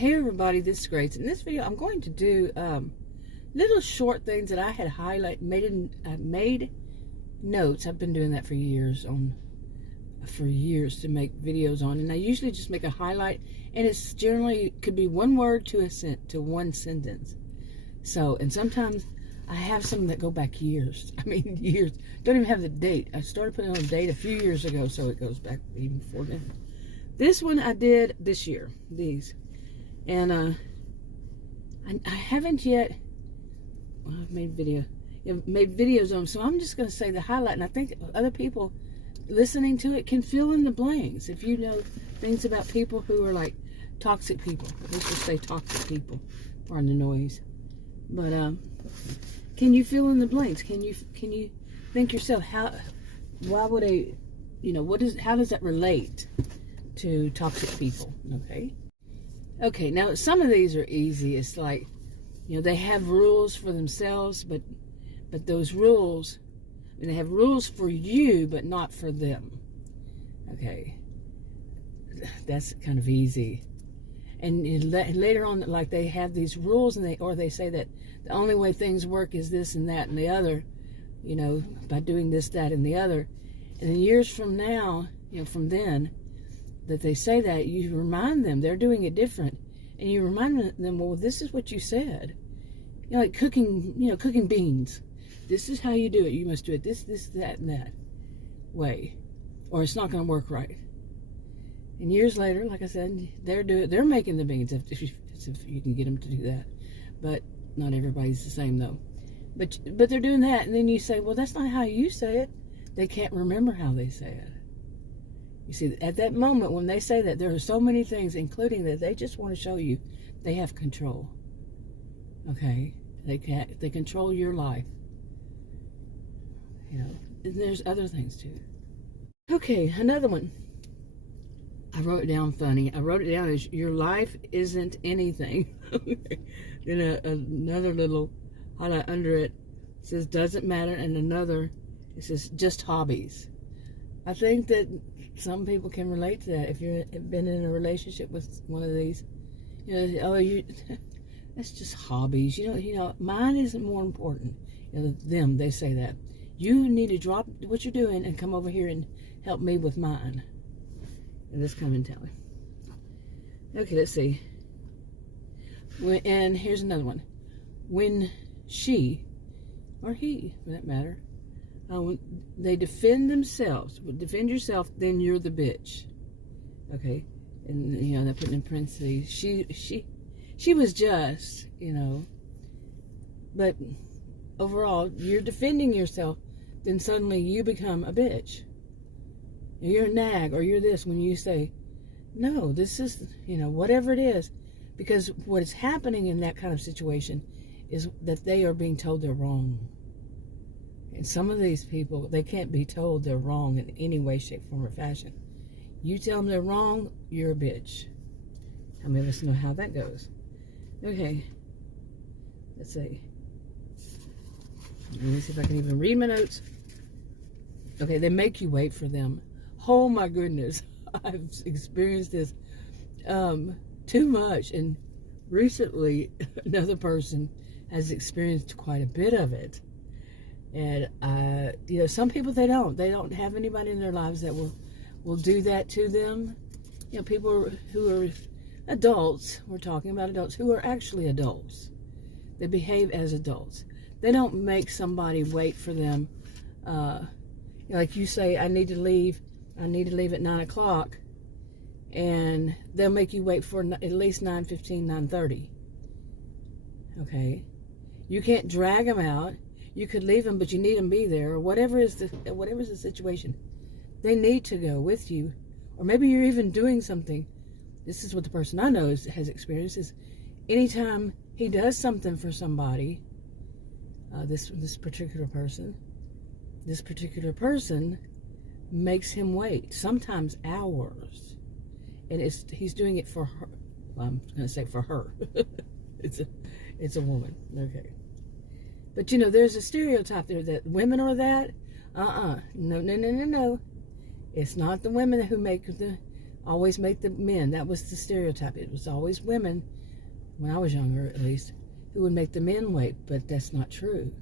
Hey everybody, this is Grace. In this video, I'm going to do little short things that I had made notes. I've been doing that for years to make videos on, and I usually just make a highlight, and it's generally could be one word to one sentence. So, and sometimes I have some that go back years. I mean, years. Don't even have the date. I started putting on a date a few years ago, so it goes back even before then. This one I did this year. These. And I haven't yet. Well, I've made videos on them, so I'm just going to say the highlight. And I think other people listening to it can fill in the blanks. If you know things about people who are like toxic people, let's just say toxic people. Pardon the noise. But can you fill in the blanks? Can you think yourself why would how does that relate to toxic people? Okay, now some of these are easy. It's like, they have rules for themselves, but those rules, they have rules for you, but not for them. Okay, that's kind of easy. And later on, like, they have these rules, and they say that the only way things work is this and that and the other, by doing this, that, and the other. And then years from now, from then, that they say that, you remind them they're doing it different, and you remind them, well, this is what you said. Like cooking beans. This is how you do it. You must do it this, that, and that way, or it's not going to work right. And years later, like I said, they're making the beans if you can get them to do that. But not everybody's the same though. But they're doing that, and then you say, well, that's not how you say it. They can't remember how they say it. You see, at that moment when they say that, there are so many things, including that they just want to show you they have control. Okay, they control your life. And there's other things too. Okay, another one. I wrote it down funny. I wrote it down as your life isn't anything. Then another little highlight under it says doesn't matter, and another it says just hobbies. I think that some people can relate to that. If you've been in a relationship with one of these, that's just hobbies. Mine isn't more important. They say that. You need to drop what you're doing and come over here and help me with mine. And this come and tell me. Okay, let's see. And here's another one. When she, or he, for that matter, they defend themselves. Defend yourself, then you're the bitch. Okay, and they're putting in parentheses. She was just, but overall, you're defending yourself. Then suddenly you become a bitch. You're a nag, or you're this, when you say, no, this is, whatever it is. Because what is happening in that kind of situation is that they are being told they're wrong. And some of these people, they can't be told they're wrong in any way, shape, form, or fashion. You tell them they're wrong, you're a bitch. How many of us know how that goes? Okay. Let's see. Let me see if I can even read my notes. Okay, they make you wait for them. Oh my goodness. I've experienced this too much. And recently, another person has experienced quite a bit of it. And some people, they don't have anybody in their lives that will do that to them. People who are adults. We're talking about adults who are actually adults. They behave as adults. They don't make somebody wait for them. Like you say, I need to leave at 9 o'clock, and they'll make you wait for at least 9:15, 9:30. Okay, you can't drag them out. You could leave them, but you need them to be there, or whatever's the situation. They need to go with you, or maybe you're even doing something. This is what the person I know has experienced. Is anytime he does something for somebody, this particular person makes him wait, sometimes hours, and he's doing it for her. Well, I'm going to say for her. it's a woman. Okay. But there's a stereotype there that women are that. No. It's not the women who make always make the men. That was the stereotype. It was always women, when I was younger at least, who would make the men wait, but that's not true.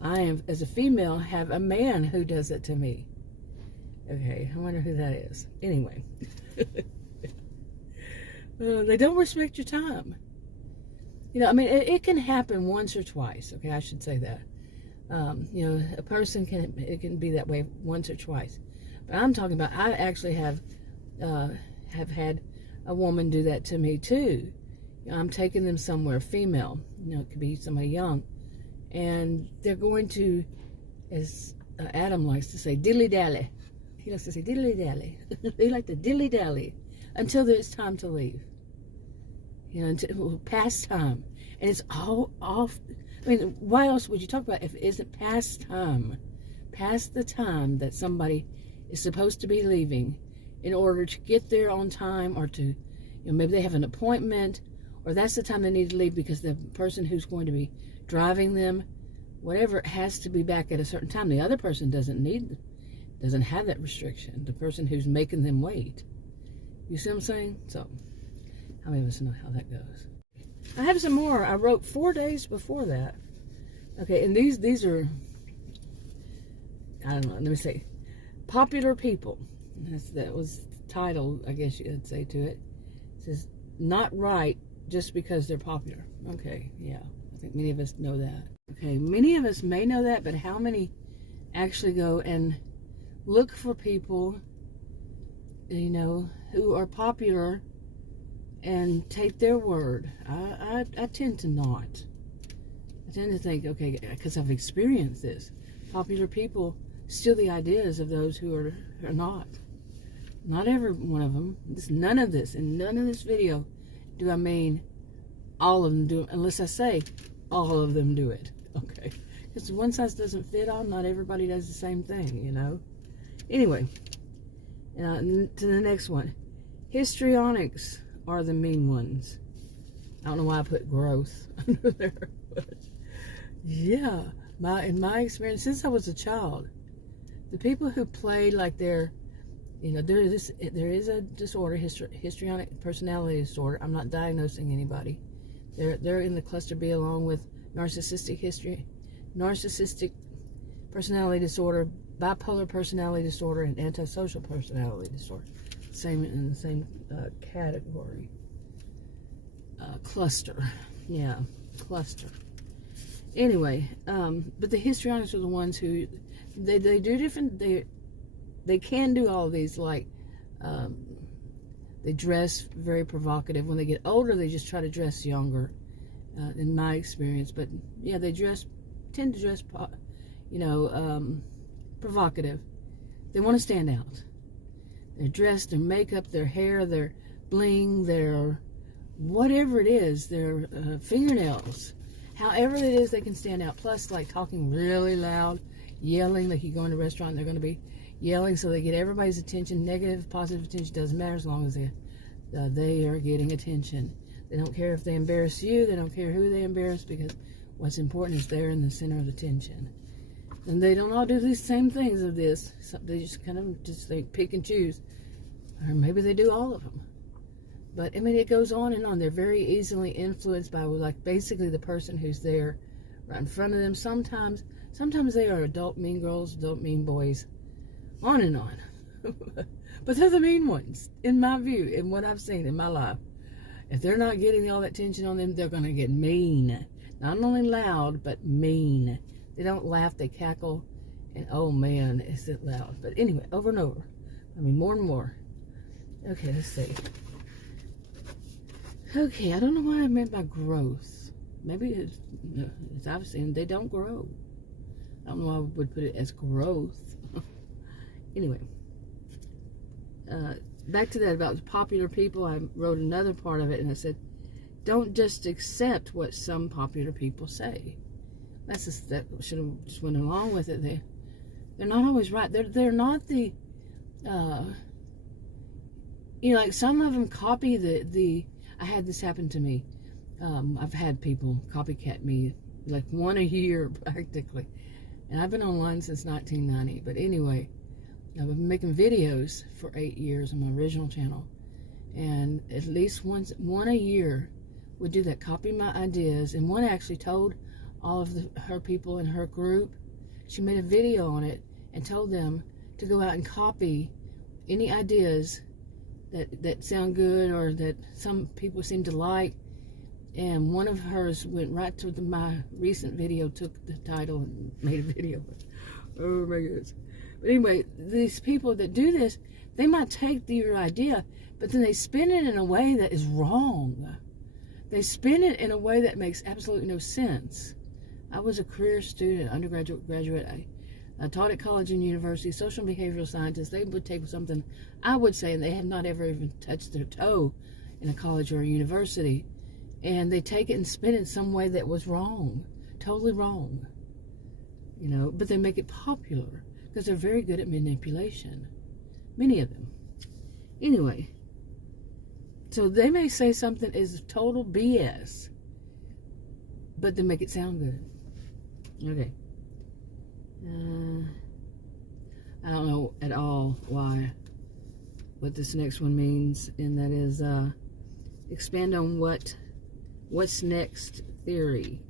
I am, as a female, have a man who does it to me. Okay, I wonder who that is. Anyway. They don't respect your time. You know, I mean, it can happen once or twice. Okay, I should say that. You know, a person it can be that way once or twice. But I'm talking about, I actually have had a woman do that to me too. You know, I'm taking them somewhere, female. You know, it could be somebody young, and they're going to, as Adam likes to say, diddly dally. He likes to say diddly dally. They like to diddly dally until it's time to leave. You know, until past time, and it's all off. I mean, why else would you talk about if it isn't past time? Past the time that somebody is supposed to be leaving in order to get there on time, or to, you know, maybe they have an appointment, or that's the time they need to leave because the person who's going to be driving them, whatever, has to be back at a certain time. The other person doesn't have that restriction. The person who's making them wait. You see what I'm saying? So, how many of us know how that goes? I have some more. I wrote 4 days before that. Okay, and these are, I don't know, let me see. Popular people. That was the title, I guess you'd say, to it. It says, not right just because they're popular. Okay, yeah. I think many of us know that. Okay, many of us may know that, but how many actually go and look for people, you know, who are popular and take their word? I tend to not. I tend to think, okay, because I've experienced this. Popular people steal the ideas of those who are not. Not every one of them. None of this video do I mean all of them do it, unless I say all of them do it. Okay. Because one size doesn't fit all. Not everybody does the same thing, you know. Anyway, to the next one. Histrionics are the mean ones. I don't know why I put growth under there, but yeah, in my experience, since I was a child, the people who play like they're, you know, there is a disorder, histrionic personality disorder. I'm not diagnosing anybody. They're in the cluster B along with narcissistic personality disorder, bipolar personality disorder, and antisocial personality disorder. Same in the same category. Cluster. Yeah, cluster. Anyway, but the histrionics are the ones who they do different. They can do all of these, like they dress very provocative. When they get older, they just try to dress younger, in my experience. But yeah, they tend to dress, you know, provocative. They want to stand out. Their dress, their makeup, their hair, their bling, their whatever it is, their fingernails. However it is, they can stand out. Plus, like talking really loud, yelling. Like you go in a restaurant, and they're going to be yelling so they get everybody's attention. Negative, positive attention doesn't matter as long as they are getting attention. They don't care if they embarrass you. They don't care who they embarrass, because what's important is they're in the center of attention. And they don't all do these same things of this. So they just kind of they pick and choose. Or maybe they do all of them. But, I mean, it goes on and on. They're very easily influenced by, like, basically the person who's there right in front of them. Sometimes they are adult mean girls, adult mean boys, on and on. But they're the mean ones, in my view, in what I've seen in my life. If they're not getting all that tension on them, they're going to get mean. Not only loud, but mean. They don't laugh, they cackle, and oh man, is it loud. But anyway, over and over. I mean, more and more. Okay, let's see. Okay, I don't know what I meant by growth. Maybe it's obviously they don't grow. I don't know why I would put it as growth. Anyway, back to that about popular people. I wrote another part of it, and I said, don't just accept what some popular people say. That should have just went along with it. They're not always right. They're not the you know, like some of them copy the I had this happen to me. I've had people copycat me, like one a year practically. And I've been online since 1990. But anyway, I've been making videos for 8 years on my original channel, and at least one a year would do that, copy my ideas. And one actually told all of her people in her group, she made a video on it and told them to go out and copy any ideas that sound good or that some people seem to like. And one of hers went right to my recent video, took the title and made a video. Oh my goodness. But anyway, these people that do this, they might take your idea, but then they spin it in a way that is wrong. They spin it in a way that makes absolutely no sense. I was a career student, undergraduate, graduate. I taught at college and university, social and behavioral scientists. They would take something I would say, and they have not ever even touched their toe in a college or a university, and they take it and spin it in some way that was wrong, totally wrong. You know, but they make it popular because they're very good at manipulation. Many of them. Anyway, so they may say something is total BS, but they make it sound good. Okay. I don't know at all what this next one means, and that is expand on what's next theory.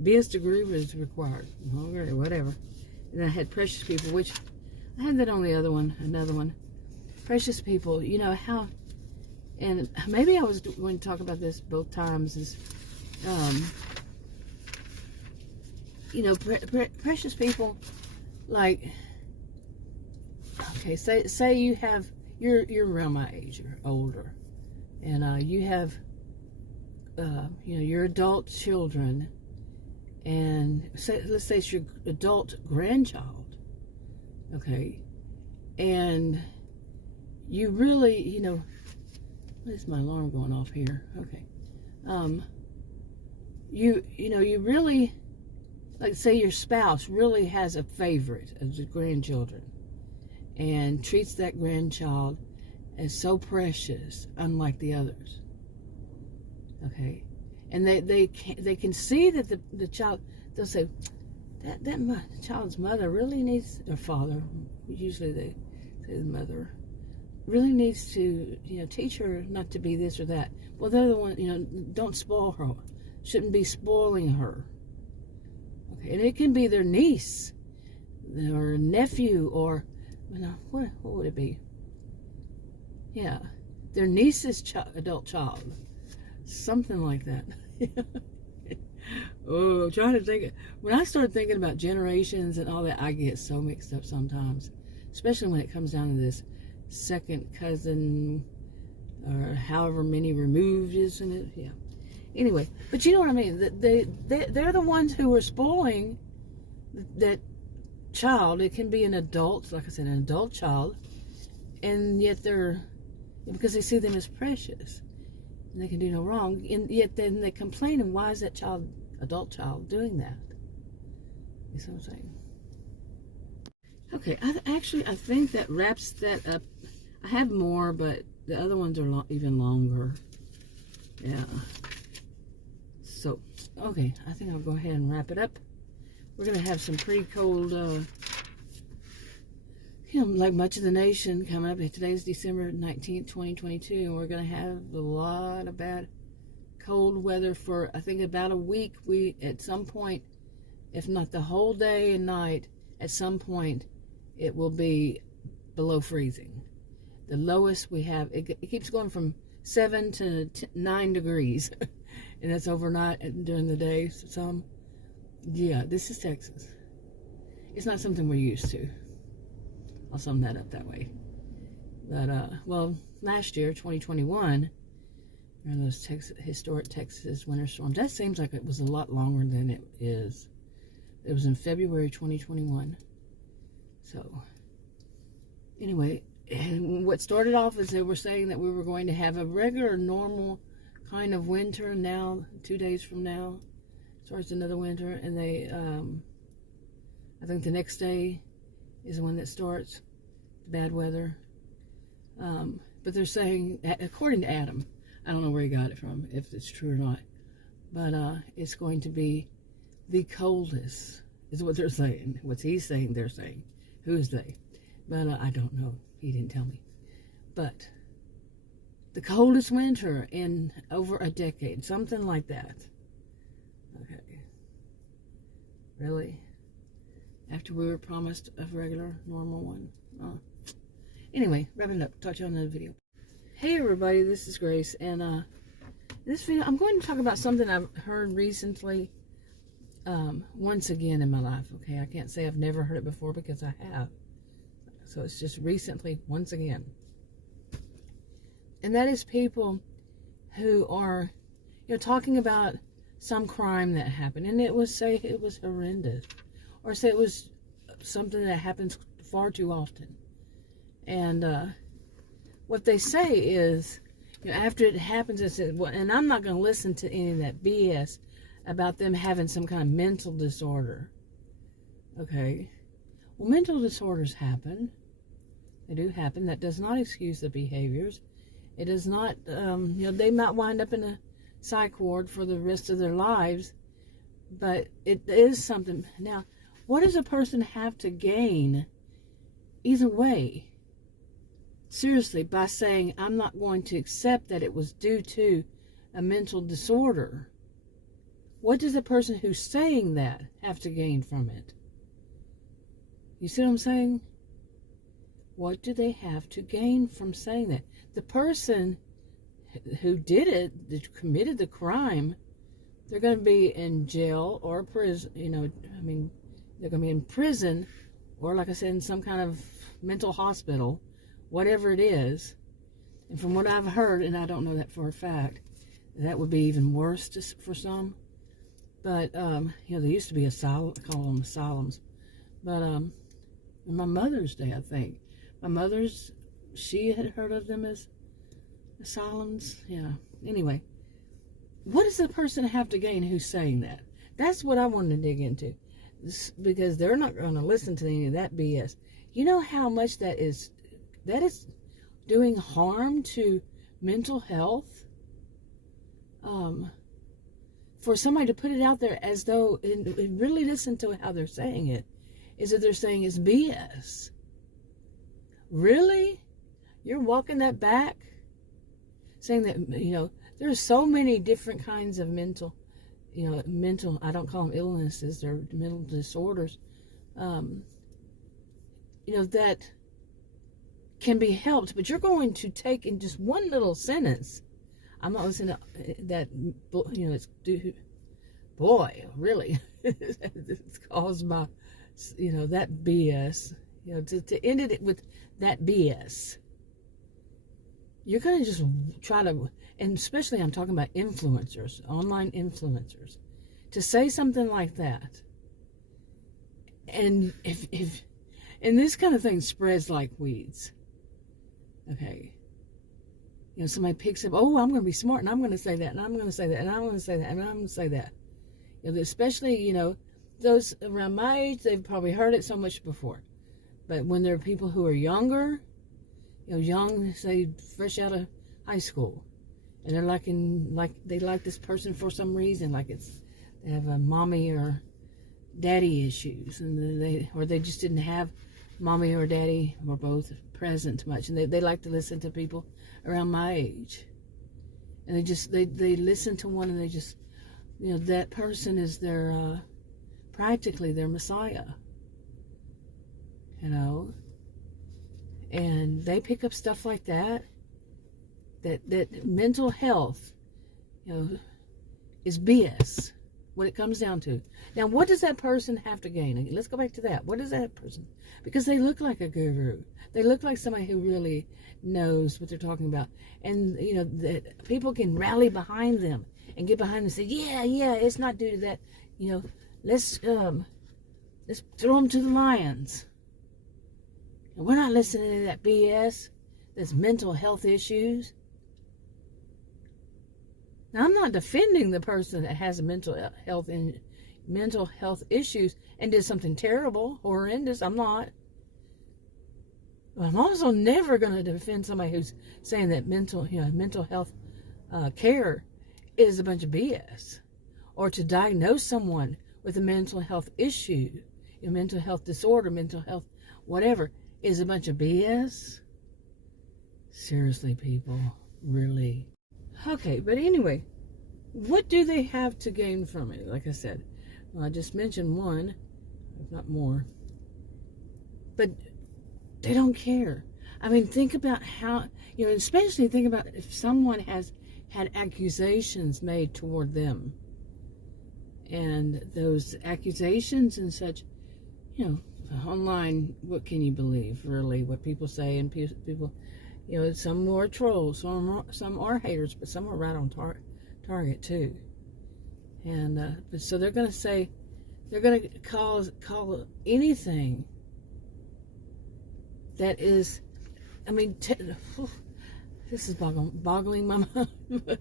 BS degree was required. Okay, whatever. And I had precious people, which I had that on the other one, another one. Precious people, you know how, and maybe I was going to talk about this both times, is, you know, precious people, like, okay, say you have, you're around my age or older, and you have, you know, your adult children, and let's say it's your adult grandchild, okay, and you really, you know, what is my alarm going off here? Okay, you know, you really, like, say your spouse really has a favorite of the grandchildren and treats that grandchild as so precious, unlike the others, okay. And they can see that the child, they'll say, that child's mother really needs, or father, usually they say the mother, really needs to, you know, teach her not to be this or that. Well, they're the one, you know, don't spoil her, shouldn't be spoiling her. Okay, and it can be their niece or nephew, or, you know, what would it be? Yeah, their niece's adult child. Something like that. Oh, I'm trying to think. When I start thinking about generations and all that, I get so mixed up sometimes. Especially when it comes down to this second cousin, or however many removed, isn't it? Yeah. Anyway, but you know what I mean. They're the ones who are spoiling that child. It can be an adult, like I said, an adult child, and yet because they see them as precious. And they can do no wrong, and yet then they complain, and why is that adult child doing that? You see what I'm saying? Okay, I think that wraps that up. I have more, but the other ones are even longer. Yeah. So, okay, I think I'll go ahead and wrap it up. We're going to have some pretty cold, you know, like much of the nation coming up. Today's December 19th, 2022, and we're going to have a lot of bad cold weather for, I think, about a week. At some point, if not the whole day and night, at some point, it will be below freezing. The lowest we have, it keeps going from 7 to 9 degrees, and that's overnight and during the day. Yeah, this is Texas. It's not something we're used to. I'll sum that up that way. But, well, last year, 2021, during those historic Texas winter storms, that seems like it was a lot longer than it is. It was in February 2021. So, anyway, and what started off is they were saying that we were going to have a regular, normal kind of winter. Now, 2 days from now, starts another winter, and they, I think the next day is the one that starts the bad weather. But they're saying, according to Adam, I don't know where he got it from, if it's true or not, but it's going to be the coldest, is what they're saying. What's he saying, they're saying. Who is they? But I don't know. He didn't tell me. But the coldest winter in over a decade, something like that. Okay. Really? After we were promised a regular, normal one. Anyway, wrapping it up. Talk to you on another video. Hey everybody, this is Grace, and in this video I'm going to talk about something I've heard recently, once again in my life. Okay, I can't say I've never heard it before because I have. So it's just recently, once again. And that is people who are, talking about some crime that happened, and it was, say it was horrendous, or say it was something that happens far too often. And what they say is, after it happens, they say, well, and I'm not going to listen to any of that BS about them having some kind of mental disorder. Okay. Well, mental disorders happen. They do happen. That does not excuse the behaviors. It does not, they might wind up in a psych ward for the rest of their lives, but it is something. Now, what does a person have to gain either way? Seriously, by saying, I'm not going to accept that it was due to a mental disorder. What does a person who's saying that have to gain from it? You see what I'm saying? What do they have to gain from saying that? The person who did it, that committed the crime, they're going to be in jail or prison, they're going to be in prison, or like I said, in some kind of mental hospital, whatever it is. And from what I've heard, and I don't know that for a fact, that would be even worse for some. But, there used to be I call them asylums. But, my Mother's Day, I think. My mother's, she had heard of them as asylums. Yeah. Anyway, what does the person have to gain who's saying that? That's what I wanted to dig into. Because they're not going to listen to any of that BS. You know how much that is doing harm to mental health? For somebody to put it out there as though, and really listen to how they're saying it, is that they're saying it's BS. Really? You're walking that back? Saying that, there's so many different kinds of mental, I don't call them illnesses, they're mental disorders, that can be helped, but you're going to take in just one little sentence. I'm not listening to that, boy, really, it's caused by, that BS, to end it with that BS. You're going to just try to, and especially I'm talking about influencers, online influencers, to say something like that. And and this kind of thing spreads like weeds. Okay. Somebody picks up, oh, I'm going to be smart, and I'm going to say that, and I'm going to say that, and I'm going to say that, and I'm going to say that. Especially, those around my age, they've probably heard it so much before. But when there are people who are younger, young, say, fresh out of high school, and they're they like this person for some reason, they have a mommy or daddy issues, and they just didn't have mommy or daddy or both present much, and they like to listen to people around my age, and they listen to one, and they just, that person is their practically their Messiah, and they pick up stuff like that mental health, is BS. What it comes down to. Now, what does that person have to gain? Let's go back to that. What does that person? Because they look like a guru. They look like somebody who really knows what they're talking about. And, that people can rally behind them and get behind them and say, yeah, it's not due to that. Let's throw them to the lions. And we're not listening to that BS. That's mental health issues. Now, I'm not defending the person that has a mental health issues and did something terrible, horrendous. I'm not. But I'm also never going to defend somebody who's saying that mental health care is a bunch of BS, or to diagnose someone with a mental health issue, a mental health disorder, mental health, whatever, is a bunch of BS. Seriously, people, really. Okay, but anyway, what do they have to gain from it? Like I said, well, I just mentioned one, if not more. But they don't care. I mean, think about how, especially think about if someone has had accusations made toward them. And those accusations and such, online, what can you believe, really? What people say, and people, some are trolls, some are haters, but some are right on target too. And so they're going to say, they're going to call anything that is, I mean, this is boggling my mind.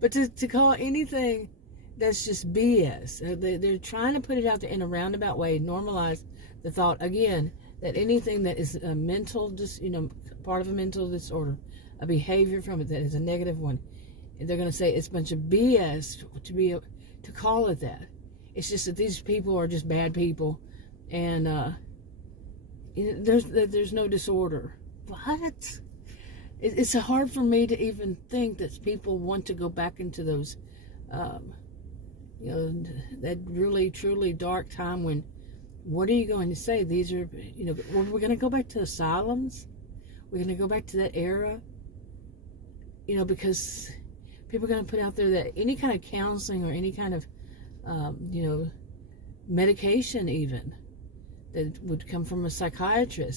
But to call anything that's just BS. They're trying to put it out there in a roundabout way, normalize the thought, again, that anything that is a mental, part of a mental disorder, a behavior from it that is a negative one, and they're going to say it's a bunch of BS to call it that. It's just that these people are just bad people, and there's no disorder. What? It's hard for me to even think that people want to go back into those, that really, truly dark time when, what are you going to say? These are, we're going to go back to asylums? We're going to go back to that era? Because people are going to put out there that any kind of counseling or any kind of, medication even, that would come from a psychiatry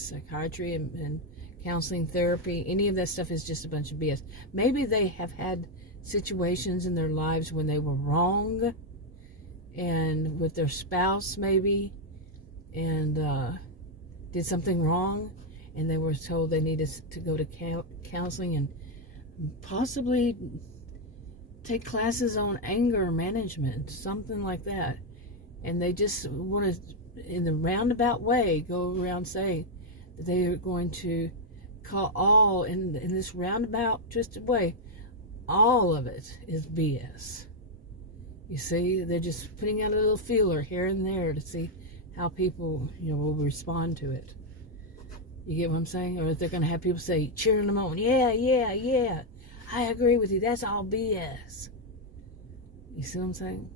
and counseling, therapy, any of that stuff is just a bunch of BS. Maybe they have had situations in their lives when they were wrong, and with their spouse maybe, and did something wrong, and they were told they needed to go to counseling and possibly take classes on anger management, something like that. And they just want to, in the roundabout way, go around saying that they are going to call all, in this roundabout, twisted way, all of it is BS. You see, they're just putting out a little feeler here and there to see how people, will respond to it. You get what I'm saying? Or if they're going to have people say, cheering them on, yeah, I agree with you, that's all BS. You see what I'm saying?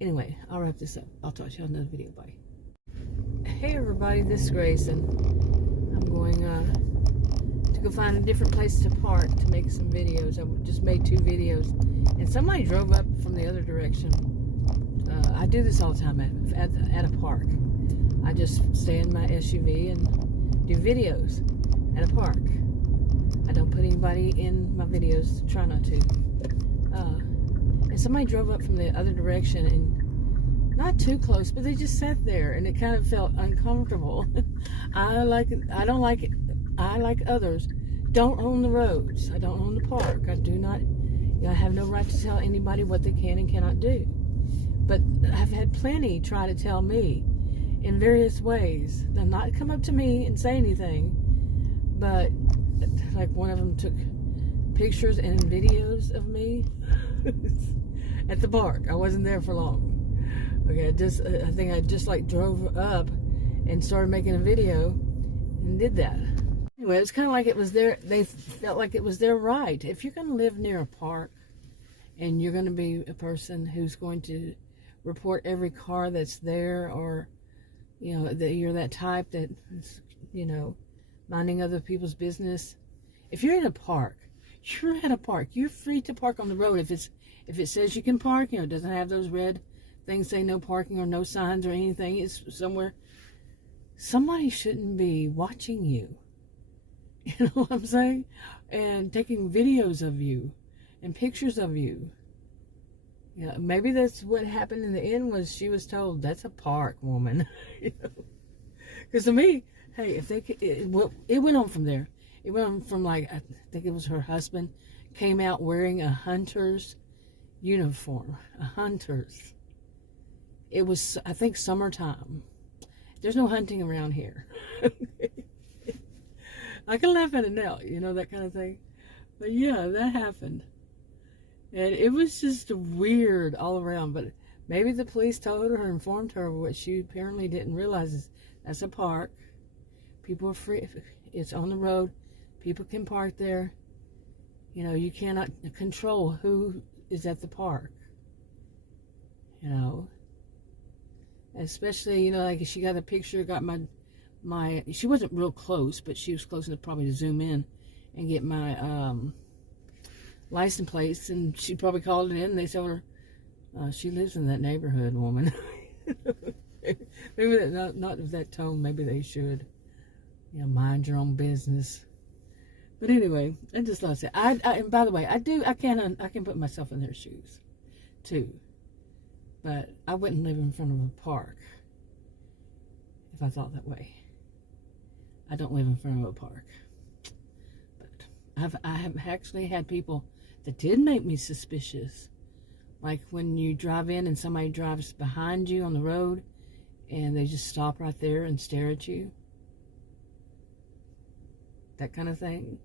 Anyway, I'll wrap this up. I'll talk to you on another video. Bye. Hey everybody, this is Grace, and I'm going to go find a different place to park to make some videos. I just made 2 videos, and somebody drove up from the other direction. I do this all the time at a park. I just stay in my SUV and do videos at a park. I don't put anybody in my videos, try not to. And somebody drove up from the other direction, and not too close, but they just sat there, and it kind of felt uncomfortable. I don't like it. I, like others, don't own the roads. I don't own the park. I do not, I have no right to tell anybody what they can and cannot do. But I've had plenty try to tell me in various ways. They'll not come up to me and say anything, but like one of them took pictures and videos of me at the park. I wasn't there for long. Okay, I think I just drove up and started making a video and did that. Anyway, it's kind of like it was their, they felt like it was their right. If you're going to live near a park and you're going to be a person who's going to report every car that's there, or, that you're that type that, minding other people's business. If you're in a park, you're at a park. You're free to park on the road. If it says you can park, it doesn't have those red things say no parking or no signs or anything. It's somewhere. Somebody shouldn't be watching you. You know what I'm saying? And taking videos of you and pictures of you. Yeah, maybe that's what happened in the end, was she was told, that's a park, woman. Because to me, hey, if they could, it went on from there. It went on from I think it was her husband, came out wearing a hunter's uniform. A hunter's. It was, I think, summertime. There's no hunting around here. I can laugh at it now, that kind of thing. But yeah, that happened. And it was just weird all around. But maybe the police told her, informed her, what she apparently didn't realize is that's a park. People are free. It's on the road. People can park there. You know, you cannot control who is at the park. You know, especially, you know, like she got a picture, got my, she wasn't real close, but she was close enough probably to zoom in and get my license plates, and she probably called it in, and they told her, she lives in that neighborhood, woman. Maybe that, not with that tone, maybe they should, you know, mind your own business. But anyway, I just thought to say, and by the way, I can put myself in their shoes, too. But I wouldn't live in front of a park if I thought that way. I don't live in front of a park. But I have actually had people that did make me suspicious. Like when you drive in and somebody drives behind you on the road and they just stop right there and stare at you. That kind of thing.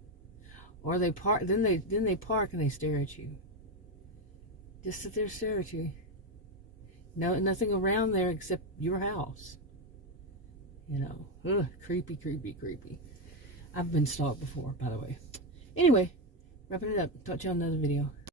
Or they park, then they park and they stare at you. Just sit there and stare at you. No, nothing around there except your house. You know, ugh, creepy, creepy, creepy. I've been stalked before, by the way. Anyway, wrapping it up. Talk to you on another video.